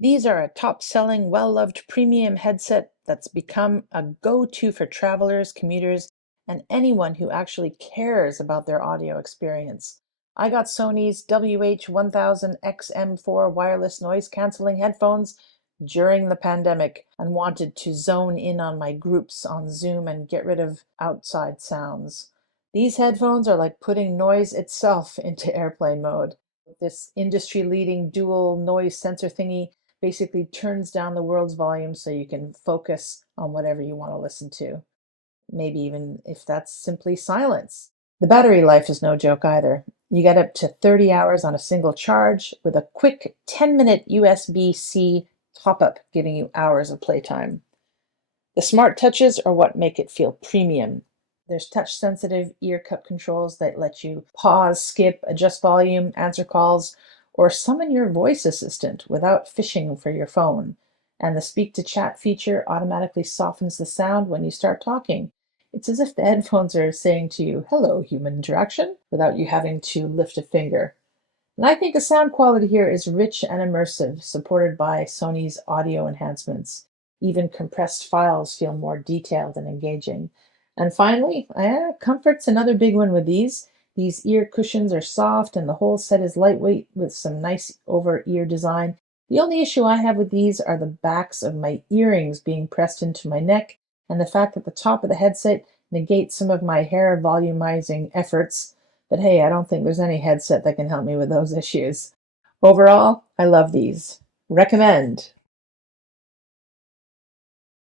These are a top-selling, well-loved premium headset that's become a go-to for travelers, commuters, and anyone who actually cares about their audio experience. I got Sony's WH-1000XM4 wireless noise canceling headphones during the pandemic and wanted to zone in on my groups on Zoom and get rid of outside sounds. These headphones are like putting noise itself into airplane mode. This industry-leading dual noise sensor thingy basically turns down the world's volume so you can focus on whatever you want to listen to. Maybe even if that's simply silence. The battery life is no joke either. You get up to 30 hours on a single charge with a quick 10-minute USB-C top-up giving you hours of playtime. The smart touches are what make it feel premium. There's touch-sensitive ear cup controls that let you pause, skip, adjust volume, answer calls, or summon your voice assistant without fishing for your phone. And the speak to chat feature automatically softens the sound when you start talking. It's as if the headphones are saying to you, "Hello, human interaction," without you having to lift a finger. And I think the sound quality here is rich and immersive, supported by Sony's audio enhancements. Even compressed files feel more detailed and engaging. And finally, comfort's another big one with these. These ear cushions are soft and the whole set is lightweight with some nice over-ear design. The only issue I have with these are the backs of my earrings being pressed into my neck and the fact that the top of the headset negates some of my hair volumizing efforts. But hey, I don't think there's any headset that can help me with those issues. Overall, I love these. Recommend.